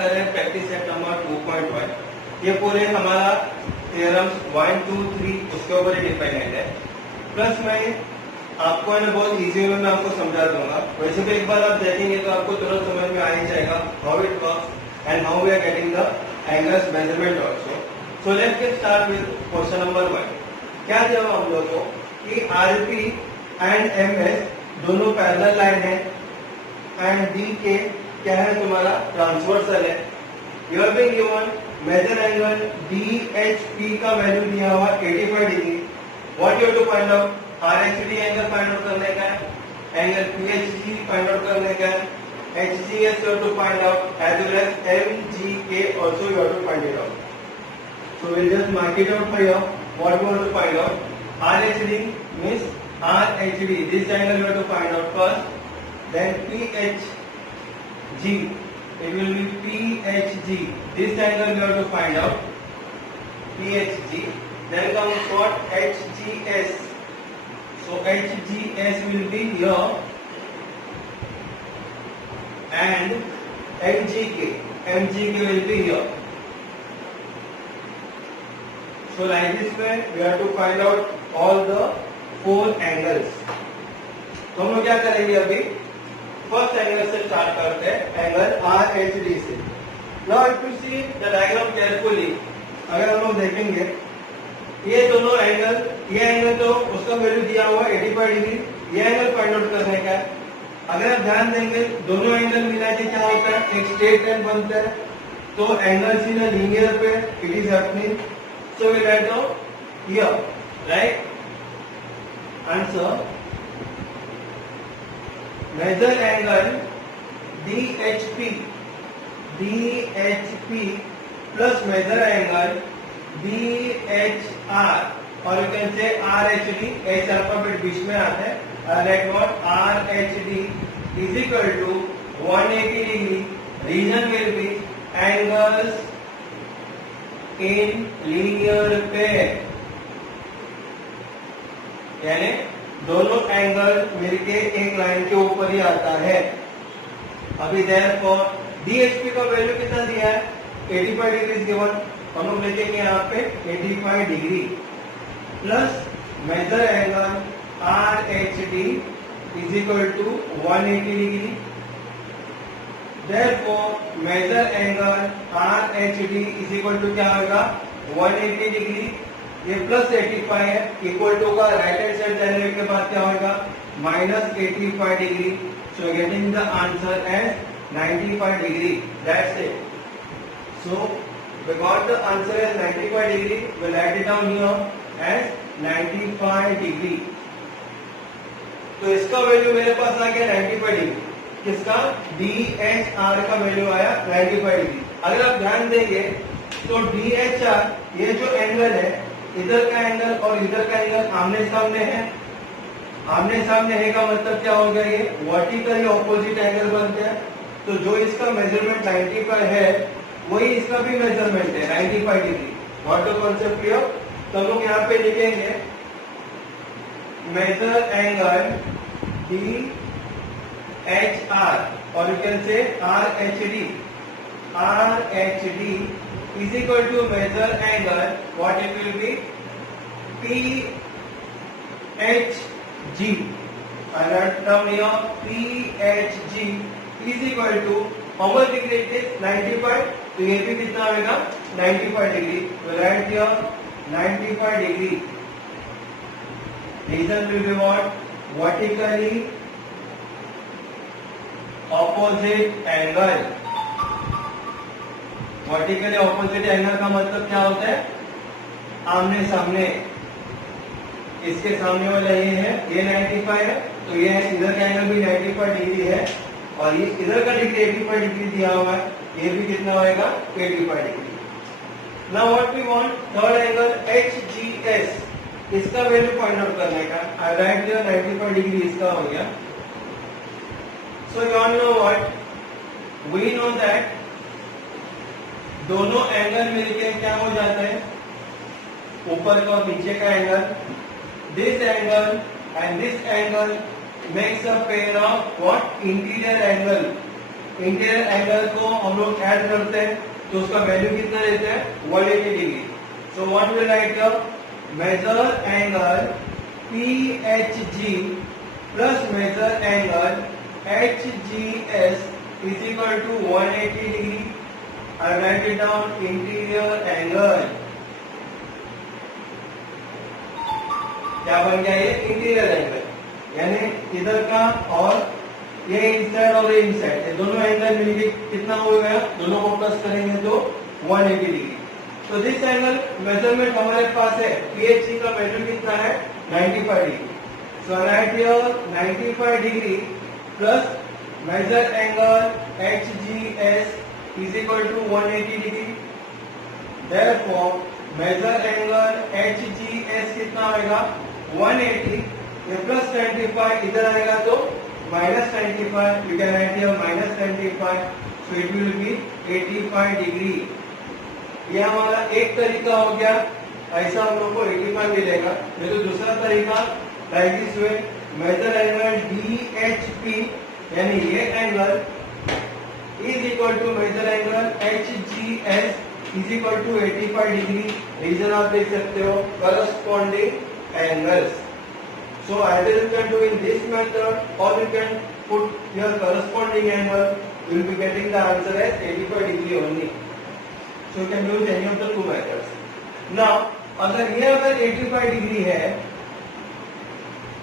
कर रहे हैं प्रैक्टिस सेट नंबर 2.1। ये पूरे हमारा थ्योरम्स 1, 2, 3 उसके ऊपर ही डिपेंडेंट है। प्लस मैं आपको है ना बहुत इजी वे में आपको समझा दूंगा। वैसे भी एक बार आप देखेंगे तो आपको तुरंत समझ में आ ही जाएगा how it works and how we are getting the angles measurement also. So let's get start with question number 1। क्या दिया हुआ हम लोगों को कि आरपी एंड एमएस दोनों पैरेलल लाइन है एंड डी के क्या है तुम्हारा ट्रांसवर्सल है। You are being given measure angle DHP का वैल्यू दिया हुआ 85 degree. What you have to find out? RHD angle find out करने का है, एंगल PHG फाइंड आउट करने का है, HGS you have to find out as well as MGK also you have to find it out. So we'll just mark it out for you. What we want to find out? RHD means RHD. This angle you have to find out first. Then PHG. It will be PHG. This angle you have to find out. PHG. Then comes what? HGS. So HGS will be here. And MGK will be here. So like this way we have to find out all the 4 angles. तो हम लोग क्या करेंगे अभी? First angle से start करते हैं, angle RHD से। Now if you see the diagram carefully, अगर हम लोग देखेंगे ये दोनों एंगल, ये एंगल तो उसका वैल्यू दिया हुआ 85 डिग्री, ये एंगल फाइंड आउट करने का है। अगर आप ध्यान देंगे दोनों एंगल मिला के क्या होता है, एक स्ट्रेट लाइन बनता है। तो angles in a linear pair it is happening. So we write down here, right? Answer measure angle DHP plus measure angle DHR और you can say RHD, H alphabet बीच में आता है। Let what RHD is equal to 180 degree. Reason will be angles in linear pair. यानी दोनों angle मिलके एक line के ऊपर ही आता है। अभी therefore DHP का वैल्यू कितना दिया है? 85 डिग्री गिवन। हम लोग लिखेंगे यहाँ पे 85 degree plus measure angle RHD is equal to 180 degree. Therefore, measure angle RHD is equal to क्या होगा? 180 डिग्री। ये प्लस 85 है, इक्वल टू का राइट हैंड साइड जाने के बाद क्या होगा? Minus 85 degree. So getting the answer as 95 degree. That's it. So we got the answer as 95 degree. We'll write it down here as 95 degree. तो इसका वैल्यू मेरे पास आ गया 95 डिग्री। किसका? DHR का वैल्यू आया 95 डिग्री। अगर आप ध्यान देंगे तो DHR ये जो एंगल है, इधर का एंगल और इधर का एंगल आमने सामने है। आमने सामने है का मतलब क्या हो गया? ये वर्टिकली ऑपोजिट एंगल बनते हैं। तो जो इसका मेजरमेंट 95 है वही इसका भी मेजरमेंट है 95 degree. What the concept here? तो हम लोग यहाँ पे लिखेंगे measure angle DHR or you can say RHD. RHD is equal to measure angle, what it will be? PHG. I write down here PHG is equal to how much degree it is? 95. तो ये भी कितना होगा? 95 degree. तो right here 95 degree. Reason will be what? Vertically opposite angle. Vertically opposite angle का मतलब क्या होता है? आमने सामने। इसके सामने वाला ये है, ये 95 है, तो ये इधर का एंगल भी 95 डिग्री है और ये इधर का डिग्री 85 डिग्री दिया हुआ है, ये भी कितना होगा? 85 degree. Now what we want? Third angle HGS, इसका वैल्यू फाइंड आउट करने का। आई राइट हियर 95 डिग्री इसका हो गया। So you all know what? We know that दोनों एंगल मिलके क्या हो जाता है? ऊपर का और नीचे का angle. This angle and this angle makes a pair of what? Interior angle. Interior angle को हम लोग ऐड करते हैं तो उसका वैल्यू कितना देते हैं 180 degree. So what will write measure angle PHG plus measure angle HGS is equal to 180 degree. I write it down interior angle. क्या बन गया ये इंटीरियर एंगल, यानी इधर का और ये इनसाइड और ये इनसाइड, ये दोनों एंगल मिलके कितना हो गया, दोनों को प्लस करेंगे तो 180 डिग्री. तो दिस एंगल मेजरमेंट हमारे पास है, PHG का वैल्यू कितना है 95 degree. So write here 95 degree plus measure angle HGS is equal to 180 degree. Therefore, measure angle HGS कितना आएगा 180. ये प्लस 95 इधर आएगा तो minus 95. You can write here minus 95. So it will be 85 degree. ये हमारा एक तरीका हो गया, ऐसा हम लोग को 85 मिलेगा. ये तो दूसरा तरीका like this way, measure angle DHP यानी ये angle is equal to measure angle HGS is equal to 85 degree. Reason आप देख सकते हो, corresponding angles. So either you can do in this method or you can put your corresponding angle. You will be getting the answer as 85 degree only. So you can use any of the two methods. Now अगर ये अगर 85 degree है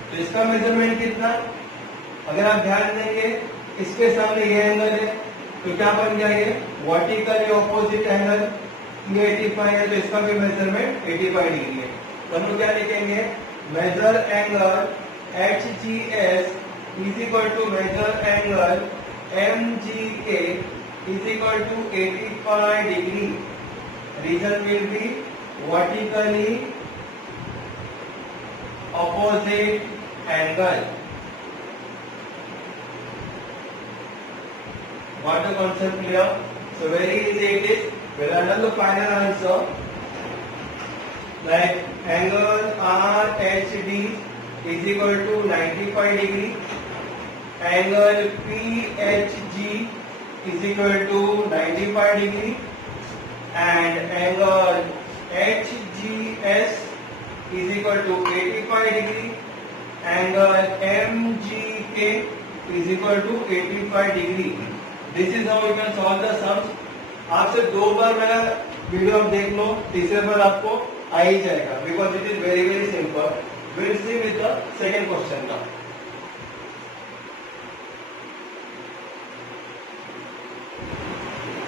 तो इसका measurement कितना, अगर आप ध्यान देंगे इसके सामने ये एंगल है तो क्या बन गया, ये वर्टिकली ऑपोजिट एंगल. ये 85 है तो इसका भी मेजरमेंट 85 डिग्री है. तो हम लोग क्या लिखेंगे, measure angle HGS is equal to measure angle MGK is equal to 85 degree. Reason will be vertically opposite angle. What the concept clear? So very easy it is. We'll handle the final answer. Like angle RHD is equal to 95 degree. Angle PHG is equal to 95 degree. And angle HGS is equal to 85 degree. Angle MGK is equal to 85 degree. This is how you can solve the sums. आपसे दो बार मेरा video आप देख लो, तीसरे बार आपको आ ही जाएगा, because it is very very simple. Will see with the second question now.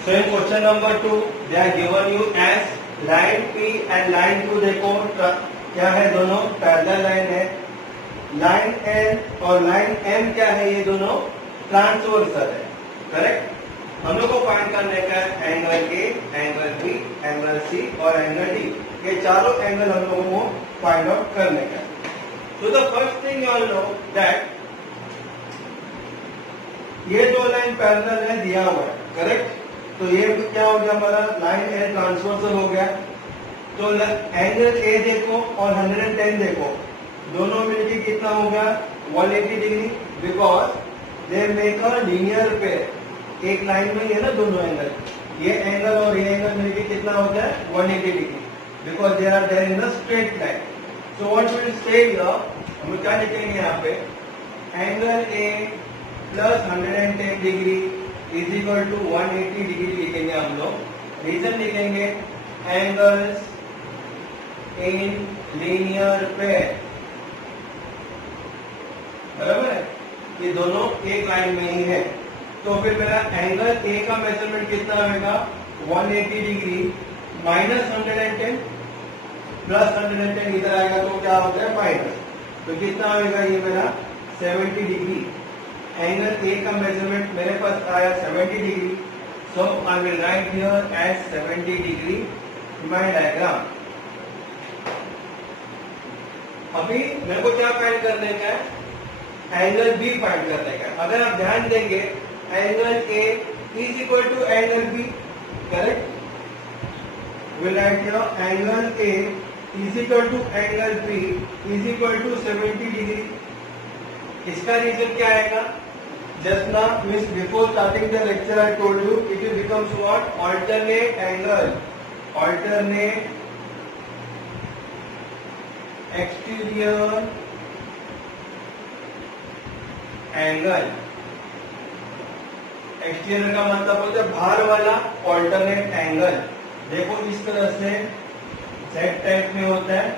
So in question number 2 they are given you as line P and line 2. देखो क्या है, दोनों पैरेलल लाइन है. लाइन L और लाइन M क्या है, ये दोनों ट्रांसवर्सल है. करेक्ट. हम लोग को फाइंड करने का angle A, angle B, angle C और एंगल D. ये चारों एंगल हम लोगों को फाइंड आउट करने का. So the first thing you all know that ये दो लाइन पैरेलल है दिया हुआ है. करेक्ट. तो ये क्या हो गया, हमारा लाइन L ट्रांसवर्सल हो गया. तो एंगल A देखो और 110 देखो, दोनों मिलके कितना हो गया 180 degree. Because they make a linear pair. एक लाइन में ही है ना दोनों एंगल. ये एंगल और ये एंगल मिलके कितना होता है 180 degree. Because they are there in a straight line. So what will say here, हम क्या लिखेंगे यहाँ पे, angle A plus 110 degree is equal to 180 degree लिखेंगे हम लोग. रीजन लिखेंगे एंगल्स इन लीनियर पेयर. बराबर है, ये दोनों एक लाइन में ही है. तो फिर मेरा एंगल A का मेजरमेंट कितना होगा 180 डिग्री माइनस 110 प्लस 110 इधर आएगा तो क्या होता है माइनस. तो कितना होगा ये मेरा 70 डिग्री. एंगल A का मेजरमेंट मेरे पास आया 70 degree. So I will write here as 70 degree in my diagram. अभी मेरे को क्या फाइंड करने का है, एंगल B फाइंड करने का. अगर आप ध्यान देंगे angle A is equal to angle B. Correct. Will write here angle A is equal to angle B is equal to 70 degree. इसका रीजन क्या आएगा, just now means before starting the lecture I told you it will becomes what? Alternate angle, alternate exterior angle. Exterior का मतलब होता है बाहर वाला alternate angle. देखो इस तरह से जेड टाइप में होता है,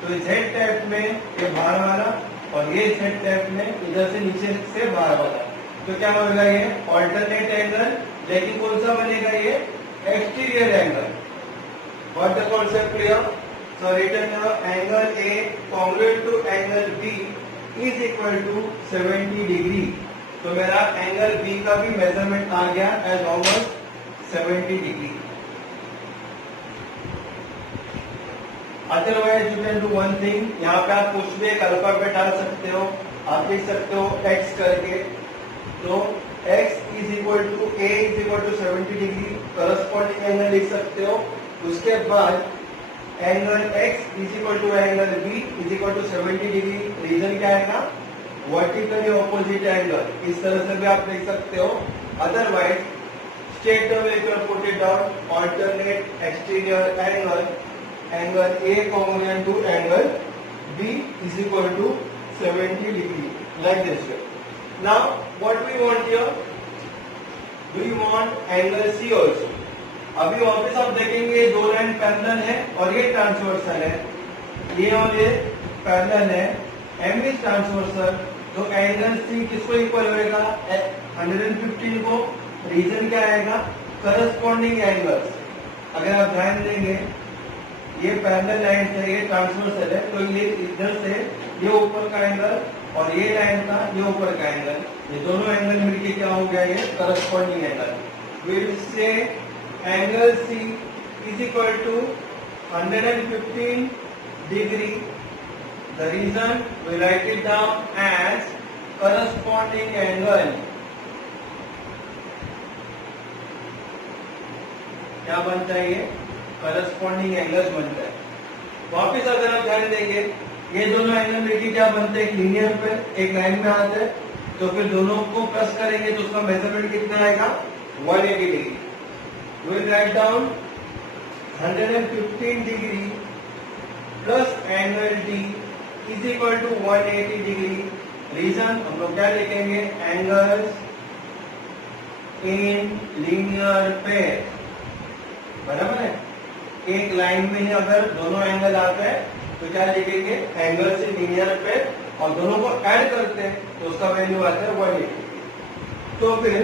तो जेड टाइप में ये बाहर वाला और ये जेड टाइप में इधर से नीचे से बाहर वाला, तो क्या होगा ये ऑल्टरनेट एंगल, लेकिन कौन सा बनेगा ये exterior angle. What the concept clear? So written angle A congruent to angle B is equal to 70 degree. तो मेरा एंगल बी का भी मेजरमेंट आ गया as almost 70 degree. Otherwise you can do one thing, यहाँ पे आप कुछ भी एक अल्फा पे डाल सकते हो, आप लिख सकते हो x करके, तो x is equal to a is equal to 70 degree corresponding angle लिख सकते हो। उसके बाद angle x is equal to angle b is equal to 70 degree. Reason क्या है ना, वर्टिकली ऑपोजिट एंगल, इस तरह से भी आप लिख सकते हो। Otherwise straight away you can put it down alternate exterior angle, angle a congruent to angle b is equal to 70 degree, like this way. Now what we want here, we want angle c also. अभी वापस आप देखेंगे दो line parallel है और ये transversal है, ये और ये पैरेलल है, m इज ट्रांसवर्सल, तो एंगल c किसको इक्वल होएगा 115 को। रीजन क्या आएगा, करस्पॉन्डिंग एंगल्स। अगर आप ध्यान देंगे ये पैरेलल लाइन है, ये ट्रांसवर्सल है, तो ये इधर से ये ऊपर का एंगल और ये लाइन का ये ऊपर का एंगल, ये दोनों एंगल मिलके क्या हो गया, ये corresponding angle. We will say angle C is equal to 115 degree. The reason we write it down as corresponding angle. क्या बनता है ये करस्पॉन्डिंग एंगल बनता है। वापिस अगर आप ध्यान देंगे ये दोनों एंगल मिलके क्या बनते हैं, लीनियर पे एक लाइन में आते हैं, तो फिर दोनों को प्लस करेंगे तो उसका मेजरमेंट कितना आएगा 180 degree. We'll write down 115 degree plus angle D is equal to 180 degree. Reason हम लोग क्या लिखेंगे, angles in linear pair, बराबर है। एक लाइन में ही अगर दोनों एंगल आते हैं तो क्या लिखेंगे, एंगल्स इन लीनियर पेयर, और दोनों को ऐड करते हैं तो उसका वैल्यू आता है 180। तो फिर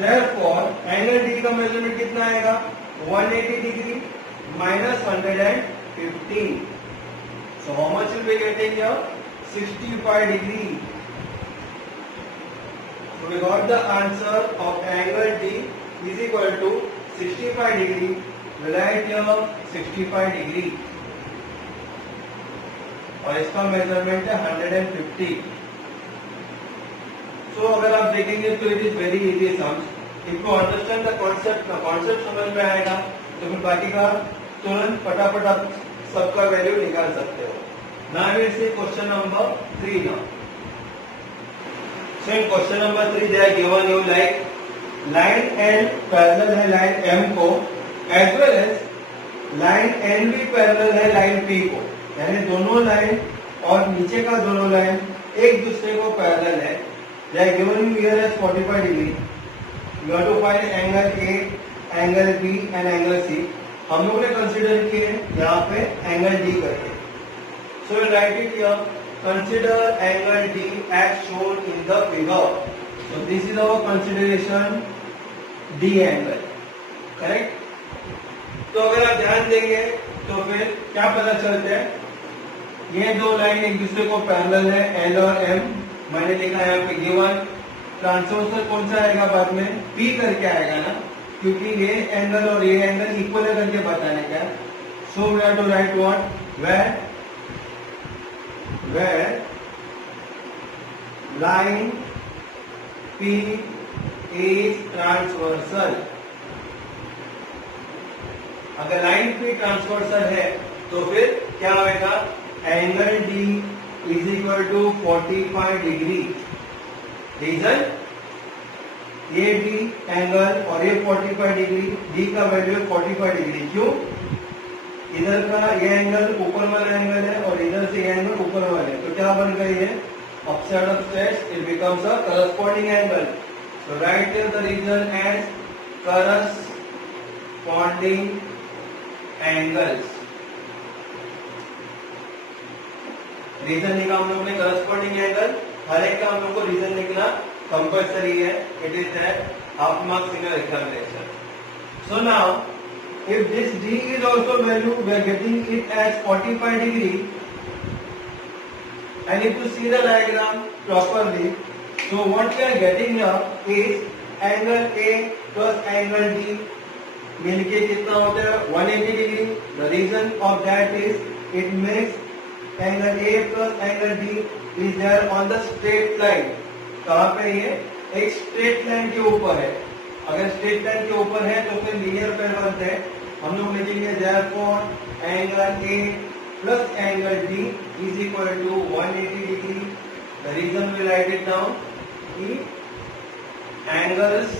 Therefore, angle D का मेजरमेंट कितना आएगा 180 degree minus 115. So how much will be getting here? 65 degree. So we got the answer of angle D is equal to 65 degree. We write here 65 degree. और इसका measurement है 150. तो अगर आप देखेंगे तो it is very easy sums. If you understand the concept, ना concept समझ में आएगा तो फिर बाकी का तुरंत फटाफट आप सबका वैल्यू निकाल सकते हो। Now will see question number 3 now. So in question number 3 they are given you like line N parallel है लाइन एम को, as well as line N भी पैरेलल है लाइन पी को, यानी दोनों लाइन और नीचे का दोनों लाइन एक दूसरे को पैरेलल है। They are given you here as 45 degree. You have to find angle A, angle B and angle C. हम लोग ने कंसीडर किए यहाँ पे एंगल D करके। So we write it here. Consider angle D as shown in the figure. So this is our consideration D angle. Correct? तो अगर आप ध्यान देंगे तो फिर क्या पता चलता है, ये दो लाइन एक दूसरे को पैरेलल है L और M। मैंने लिखा यहाँ पे गिवन, ट्रांसवर्सल कौन सा आएगा बाद में, P करके आएगा ना, क्योंकि ये एंगल और ये एंगल इक्वल है करके बताने का। So we have to write what, where line P is transversal. अगर लाइन P ट्रांसवर्सल है तो फिर क्या होगा, angle D is equal to 45 degree. Reason ये डी एंगल और ये 45 डिग्री, डी का वैल्यू 45 डिग्री। क्यों? इधर का ये एंगल ऊपर वाला एंगल है और इधर से ये एंगल ऊपर वाला है, तो क्या बन गई है? Upside of stress, it becomes a corresponding angle. So write the reason as corresponding angles. Reason लिखा हम लोग ने करस्पॉन्डिंग एंगल, हर एक का हम लोग को रीजन लिखना कंपल्सरी है। It is that half marks in your examination. So now if this D is also value, we are getting it as 45 degree, and if you see the diagram properly, so what we are getting now is angle A plus angle D मिलके कितना होता है? 180 degree. The reason of that is it makes angle A plus angle D is there on the straight line। कहाँ पे ये? एक straight line के ऊपर है। अगर स्ट्रेट लाइन के ऊपर है तो फिर लीनियर पेयर बनते हैं। हम लोग लिखेंगे therefore angle A plus angle D is equal to 180 degree। The reason we write it down is angles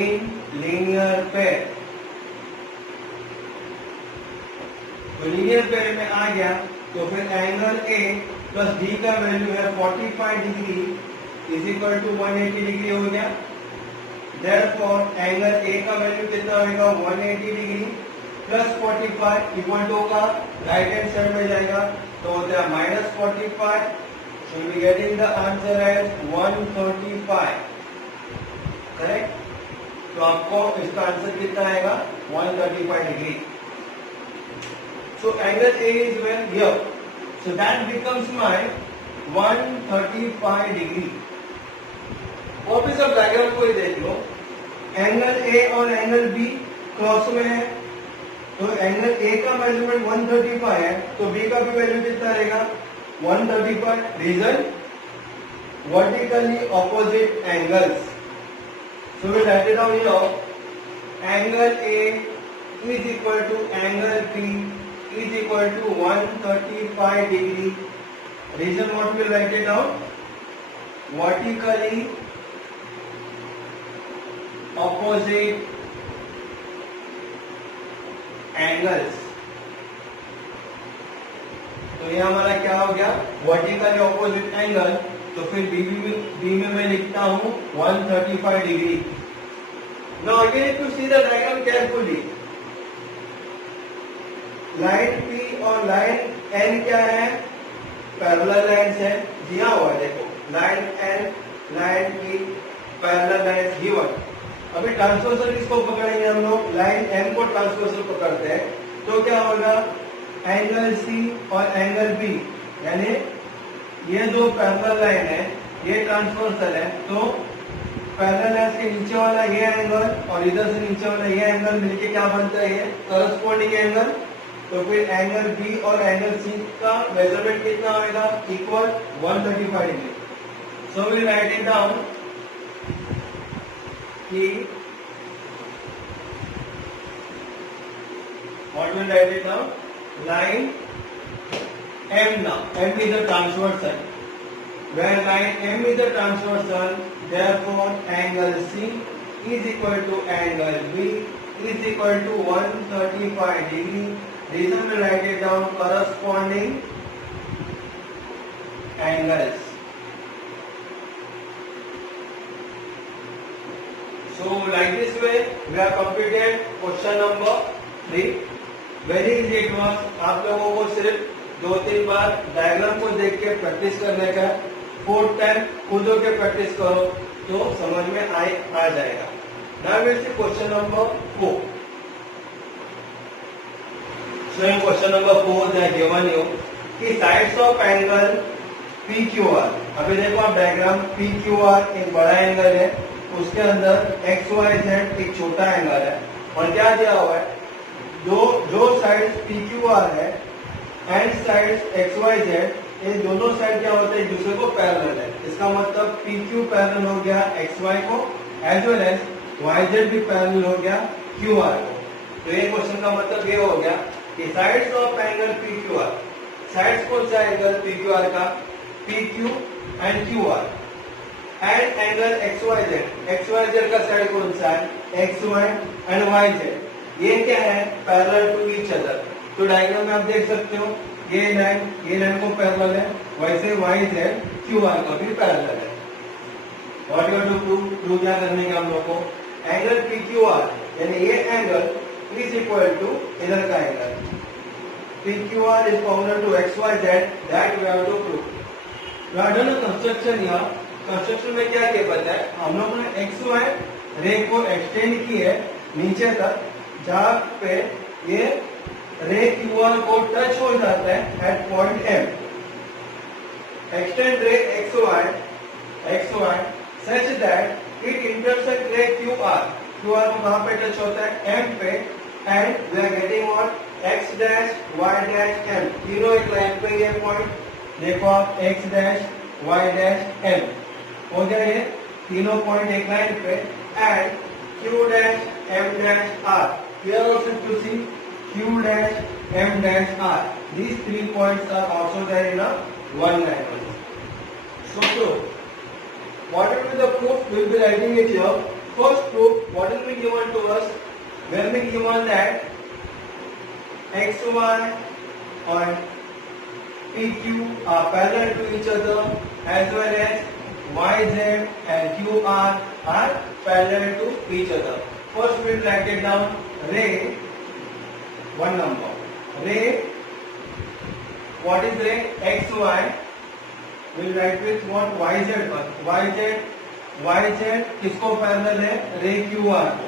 in linear pair। तो लीनियर पेयर में आ गया तो फिर एंगल A प्लस D का वैल्यू है 45 degree is equal to 180 degree हो गया। Therefore एंगल A का वैल्यू कितना होगा? 180 डिग्री प्लस 45 इक्वल टू का राइट हैंड साइड में जाएगा तो होता है -45। So we getting the answer as 135। Correct? तो आपको इसका आंसर कितना आएगा? 135 degree. So angle A is where here, so that becomes my 135 degree. और भी सब डायग्राम को ही देख लो, एंगल A और एंगल B क्रॉस में है तो एंगल A का मेजरमेंट 135 है तो B का भी वैल्यू कितना रहेगा? 135। Reason vertically opposite angles. So we write it down here, angle A is equal to angle B is equal to 135 degree. Reason what we write it down? Vertically opposite angles. तो ये हमारा क्या हो गया? Vertically opposite angle. तो फिर B में मैं लिखता हूं 135 degree. Now again if you see the diagram carefully, line P और लाइन N क्या है? पैरेलल लाइंस है, दिया हुआ है देखो, line N line P parallel lines given. अभी ट्रांसवर्सल किसको पकड़ेंगे हम लोग? लाइन M को ट्रांसवर्सल पकड़ते हैं तो क्या होगा? एंगल C और एंगल B, यानी ये दो पैरेलल लाइन है, ये ट्रांसवर्सल है, तो पैरेलल लाइन के नीचे वाला ये एंगल और इधर से नीचे वाला ये एंगल मिलके क्या बनता है? ये करस्पॉन्डिंग एंगल। तो फिर एंगल B और एंगल C का मेजरमेंट कितना होगा? Equal 135 degree. So we write it down कि what will write it now? Line M now. M is a transversal. Where line M is a transversal, therefore angle C is equal to angle B is equal to 135 degree. Reason we write it down, corresponding angles. So like this way we have completed question number 3. Very easy it was. आप लोगों को सिर्फ 2-3 बार diagram को देख के practice करने का, 4 time खुद होकर प्रैक्टिस करो तो समझ में आ जाएगा। Now will see question number 4। So in question number 4 they are given you कि साइड्स ऑफ एंगल PQR। अभी देखो आप डायग्राम, PQR एक बड़ा एंगल है, उसके अंदर XYZ एक छोटा एंगल है और क्या दिया हुआ है? जो साइड्स PQR है एंड साइड्स XYZ, ये दोनों साइड क्या होते हैं? एक दूसरे को पैरेलल है। इसका मतलब PQ पैरेलल हो गया XY को, एज वेल एज YZ भी पैरेलल हो गया QR को। तो ये क्वेश्चन का मतलब ये हो गया कि sides of angle PQR, sides कौन सा एंगल PQR का? PQ and QR and angle XYZ. XYZ का साइड कौन सा है? XY and YZ. ये क्या है? Parallel to each other. तो डायग्राम में आप देख सकते हो ये लाइन को पैरेलल है, वैसे YZ QR का भी पैरेलल है. What you have to prove क्या करने का हम लोग को? एंगल PQR यानी ये एंगल is equal to इधर का angle PQR is parallel to XYZ. That we have to prove. We have done a construction here. Construction में क्या पता है, हम लोगों ने XY रे को एक्सटेंड की है नीचे तक, जहाँ पे ये रे QR को टच हो जाता है एट पॉइंट M. एक्सटेंड रे XY such that it intersect रे QR. QR को कहाँ पे टच होता है? M पे. And we are getting what? X dash Y dash M. तीनों एक लाइन पे ये पॉइंट देखो आप, X dash Y dash M हो गया. ये तीनों पॉइंट एक लाइन पे. And Q dash M dash R. Here also to see Q dash M dash R. These 3 points are also there in a one line. So what will be the proof? We will be writing it here. First proof, what will be given to us? We will be given that XY and PQ are parallel to each other, as well as YZ and QR are parallel to each other. First we will write it down. Ray, one number. Ray, what is ray? XY. We will write with what? YZ first. YZ किसको parallel है? रे QR को.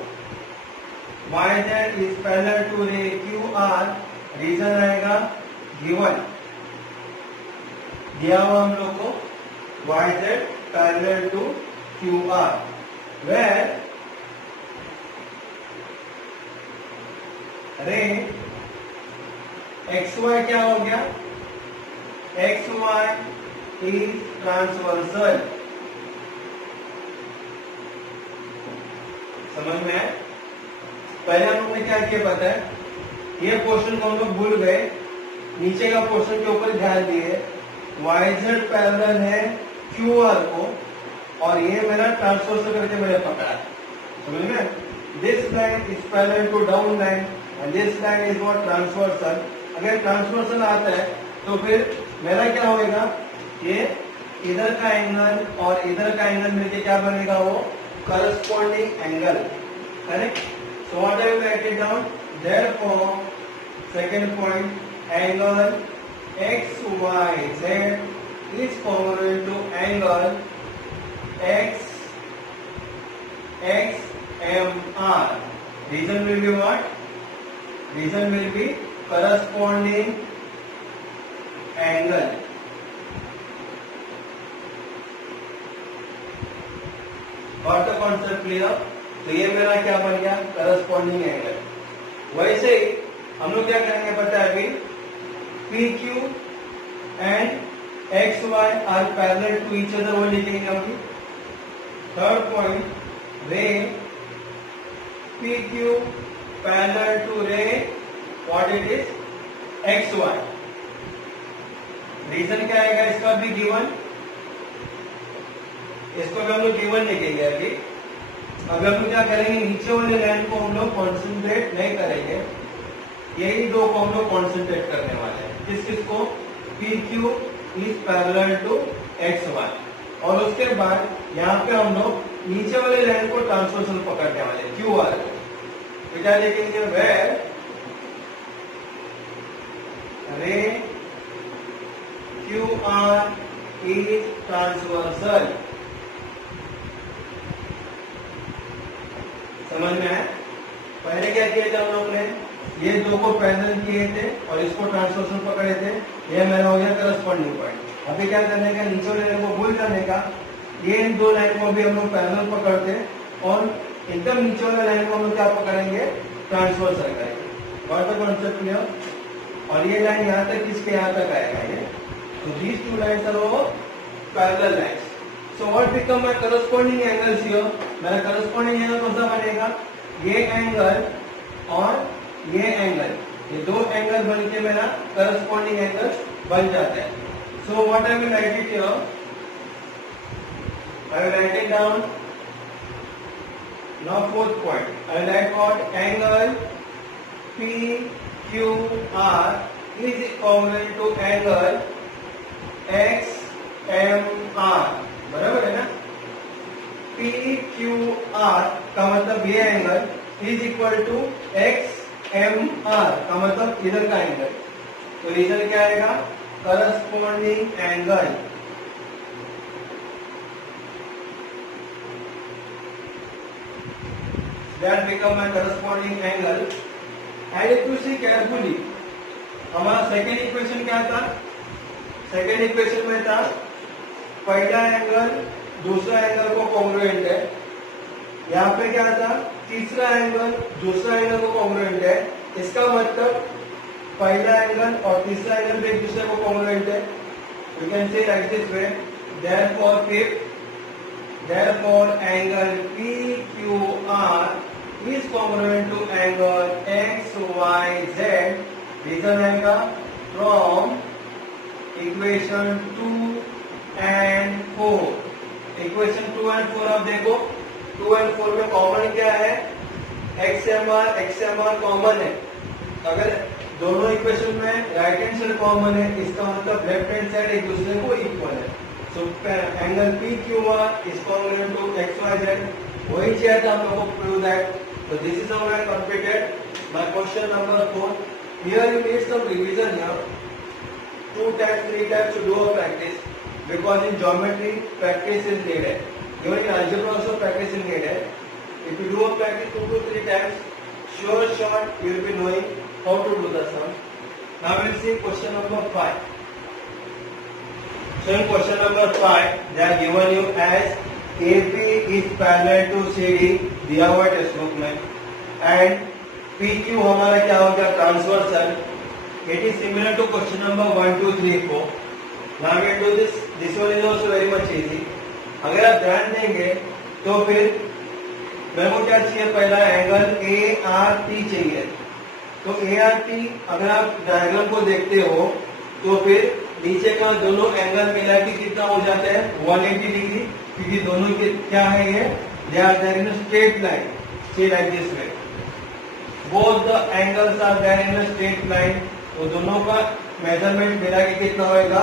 YZ is parallel to रे QR. Reason आएगा given, दिया हुआ हम लोग को YZ parallel to QR, where रे XY क्या हो गया? XY is transversal. समझ में है? पहले हम लोग ने क्या किया पता है? ये पोर्शन को हम लोग भूल गए, नीचे का पोर्शन के ऊपर ध्यान दिए. YZ पैरेलल है QR को, और ये मेरा ट्रांसवर्सल करके मैंने पकड़ा. समझ में? This line is parallel to down line and this line is what? Transversal. अगर ट्रांसवर्सल आता है तो फिर मेरा क्या होगा? ये इधर का एंगल और इधर का एंगल मिलके क्या बनेगा? वो corresponding angle. Correct? So what I will right it down? Therefore second point, angle XYZ is parallel to angle XMR. Reason will be what? Reason will be corresponding angle. Got the concept clear? तो ये मेरा क्या बन गया? corresponding angle. वैसे ही हम लोग क्या करेंगे पता है अभी? PQ and XY are parallel to each other, वो लिखेंगे हम. Third point, ray PQ parallel to ray, what it is? XY. Reason क्या आएगा इसका भी गिवन, इसको भी हम लोग गिवन लिखेंगे अभी. अगर हम क्या करेंगे, नीचे वाले लाइन को हम लोग कॉन्सेंट्रेट नहीं करेंगे, यही दो को हम लोग कॉन्सेंट्रेट करने वाले हैं. किसको? PQ is parallel to XY. और उसके बाद यहाँ पे हम लोग नीचे वाले लाइन को ट्रांसवर्सल पकड़ने वाले हैं, QR को. क्या लिखेंगे? where रे QR is transversal. समझ में है? पहले क्या किया था हम लोग ने? ये दो को पैरेलल किए थे और इसको ट्रांसवर्सल पकड़े थे. ये मेरा हो गया करस्पॉन्डिंग पॉइंट. अभी क्या करने का? नीचे वाले लाइन को भूल जाने का. ये इन दो लाइन को भी हम लोग पैरेलल पकड़ते और एकदम नीचे वाला लाइन को हम लोग क्या पकड़ेंगे? ट्रांसवर्सल करेंगे. What the concept clear? और ये लाइन यहाँ तक किसके यहाँ तक आएगा ये. तो दीज टू लाइन्स आर वो parallel lines. So what become my corresponding angles here? मेरा करस्पॉन्डिंग एंगल कौन सा बनेगा? ये एंगल और ये एंगल, ये दो एंगल बनके मेरा करस्पॉन्डिंग एंगल बन जाता है. So what I will write it here? I will write it down. Now fourth point. I will write what? Angle PQR is equivalent to angle XMR. बराबर है ना? PQR का मतलब ये angle is equal to XMR का मतलब इधर का एंगल. तो रीजन क्या आएगा? Corresponding angle. That become my corresponding angle. And if you see carefully, हमारा सेकेंड इक्वेशन क्या था? सेकेंड इक्वेशन में था पहला एंगल दूसरा एंगल को कॉन्ग्रुएंट है. यहाँ पे क्या था? तीसरा एंगल दूसरा एंगल को कॉन्ग्रुएंट है. इसका मतलब पहला एंगल और तीसरा एंगल भी एक दूसरे को कॉन्ग्रुएंट है. यू कैन से like this way. Therefore angle PQR is congruent to angle XYZ. Reason आएगा from equation 2 and 4. Equation 2 and 4 आप देखो. 2 and 4 में कॉमन क्या है? XMR कॉमन है. अगर दोनों इक्वेशन में राइट हैंड साइड कॉमन है, इसका मतलब लेफ्ट हैंड साइड एक दूसरे को इक्वल है. So angle PQR is congruent to XYZ. वही चाहिए था हम लोगों को prove that. So this is how I completed my question number 4. Here you need some revision here. 2 times, 3 times to do a practice. Because in geometry practice is needed. Even in algebra also practice is needed. If you do a practice 2 to 3 times, sure shot you will be knowing how to do the sum. Now we will see question number 5. So in question number 5, they are given you as AP is parallel to CD दिया हुआ text book में, and PQ हमारा क्या हो गया? Transversal. It is similar to question number 1, 2, 3, 4. Now we will do this. This one is also very much easy. अगर आप ध्यान देंगे तो फिर मेरे को क्या चाहिए? पहला एंगल ART चाहिए. तो ART अगर आप डायग्राम को देखते हो तो फिर नीचे का दोनों एंगल मिला के कितना हो जाता है? 180 डिग्री. क्योंकि दोनों के क्या है ये? They are there in straight line. See like this way. Both the angles are there in straight line. तो दोनों का मेजरमेंट मिला के कितना होएगा?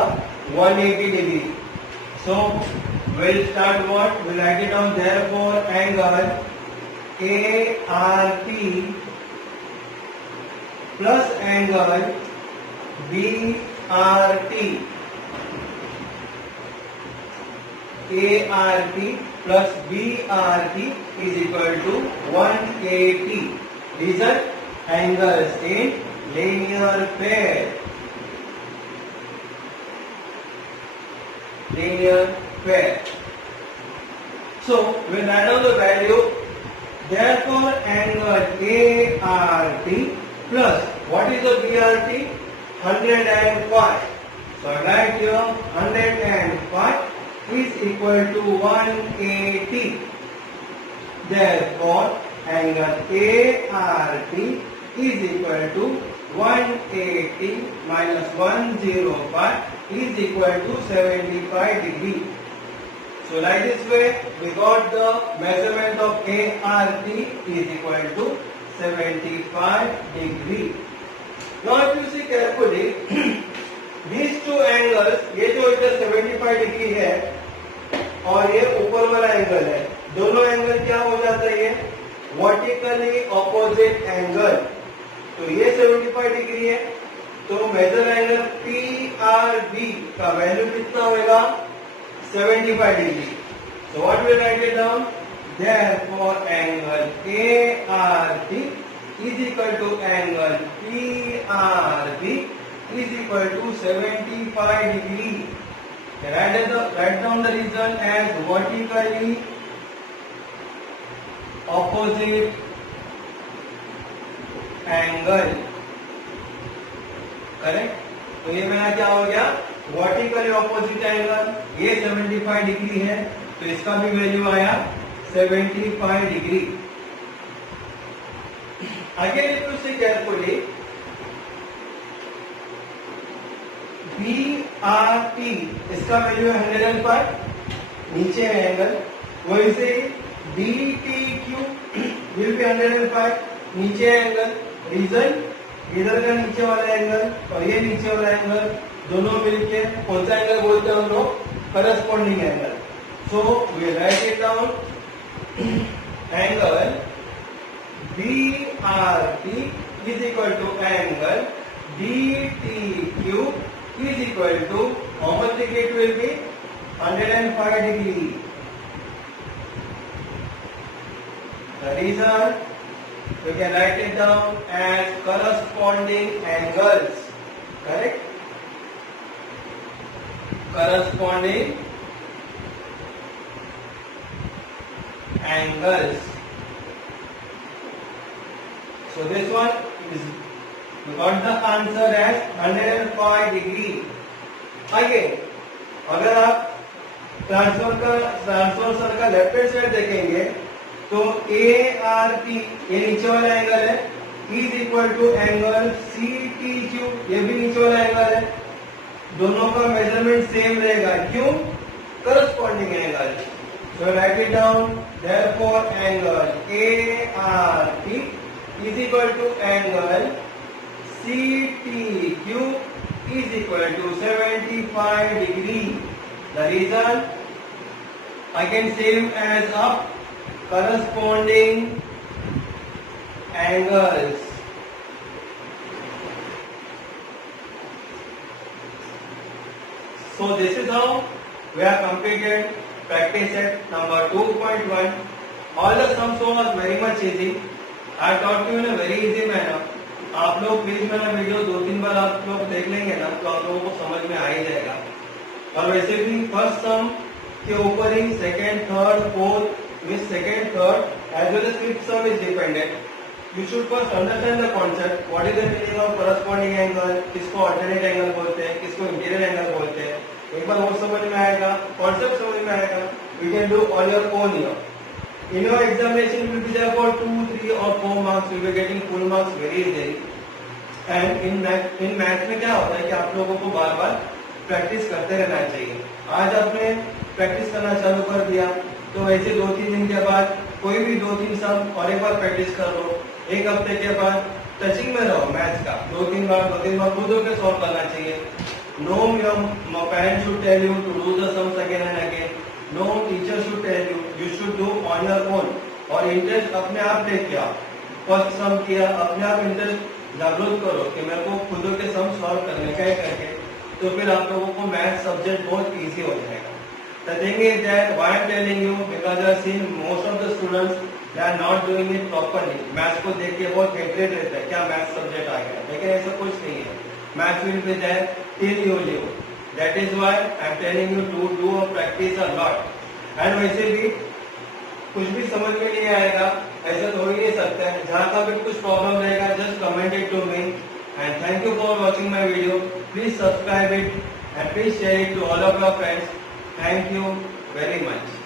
180 degree. So we'll start what? We'll write it down. Therefore angle ART plus angle BRT. ART plus BRT is equal to 180. These are angles in linear pair. So we'll write down the value. Therefore angle ART plus what is the BRT? 105. So I write here 105 is equal to 180. Therefore angle ART is equal to 180 minus 105 is equal to 75 degree. So like this way we got the measurement of ART is equal to 75 degree. Now if you see carefully, these two angles, ये जो इधर 75 degree है और ये ऊपर वाला angle है, दोनों एंगल क्या हो जाता है? ये वर्टिकली ऑपोजिट एंगल. तो ये 75 डिग्री है, तो मेजर एंगल PRB का वैल्यू कितना होगा? 75 degree. So what we write it down? Therefore angle ART is equal to angle PRB is equal to 75 degree. Write down the reason as vertically opposite angle. Correct. तो ये मेरा क्या हो गया? Vertically opposite angle. ये 75 degree है, तो इसका भी वैल्यू आया 75 degree. Again, if you see carefully, BRT R T, इसका वैल्यू है 105, नीचे है एंगल, वैसे D T Q will be 105, नीचे है एंगल, रीजन इधर का नीचे वाला एंगल और ये नीचे वाला एंगल दोनों मिलके कौन सा एंगल बोलते हैं हम लोग, corresponding angle. So we write it down, angle BRT is equal to angle DTQ is equal to how much degree it will be, 105 degree. The reason we can write it down as corresponding angles, correct? Corresponding angles. So this one is, we got the answer as 105 degree. Again, अगर आप transversal का left hand side देखेंगे तो ART ये नीचे वाला angle है, is equal to angle CTQ ये भी नीचे वाला एंगल है, दोनों का मेजरमेंट सेम रहेगा, क्यों, corresponding angle. So right it down, therefore angle ART is equal to angle CTQ is equal to 75 degree. The reason I can save as up corresponding angles. So this is how we have completed practice set number 2.1. All the sums was very much easy. I taught you in a very easy manner. आप लोग please मेरा video 2-3 बार आप लोग देख लेंगे ना तो आप लोगों को समझ में आ ही जाएगा. और वैसे भी फर्स्ट सम के ऊपर ही second, third, fourth with second, third as well as fifth sum is dependent. You should first understand the concept, what is the meaning of corresponding angle, किसको अल्टरनेट एंगल बोलते हैं, किसको इंटीरियर एंगल बोलते हैं. एक बार वो समझ में आएगा, कॉन्सेप्ट समझ में आएगा, you can do on your own here. In your examination will be there for 2, 3 or 4 marks. You will be getting full marks very easily. And in math में क्या होता है कि आप लोगों को बार बार प्रैक्टिस करते रहना चाहिए. आज आपने प्रैक्टिस करना चालू कर दिया तो ऐसे 2-3 दिन के बाद कोई भी 2-3 सम और एक बार प्रैक्टिस कर लो. एक हफ्ते के बाद टचिंग में रहो मैथ्स का, 2-3 बार खुद होकर सॉल्व करना चाहिए. No, your parents should tell you to do the sums again and again. No teacher should tell you. You should do on your own. और इंटरेस्ट अपने आप लेके आओ. फर्स्ट सम किया, अपने आप इंटरेस्ट जागरूक करो कि मेरे को खुद के सम सॉल्व करने का है करके, तो फिर आप लोगों को मैथ सब्जेक्ट बहुत इजी हो जाएगा. The thing is that why I'm telling you, because I have seen most of the students they are not doing it properly. Maths को देख के बहुत हेट्रेड रहता है, क्या मैथ सब्जेक्ट आ गया, लेकिन ऐसा कुछ नहीं है. Maths will be there till you live. That is why I am telling you to do a practice a lot. And वैसे भी कुछ भी समझ में नहीं आएगा ऐसा तो हो ही नहीं सकता है. जहाँ का भी कुछ प्रॉब्लम रहेगा just comment it to me. And thank you for watching my video. Please subscribe it and please share it to all of your friends. Thank you very much.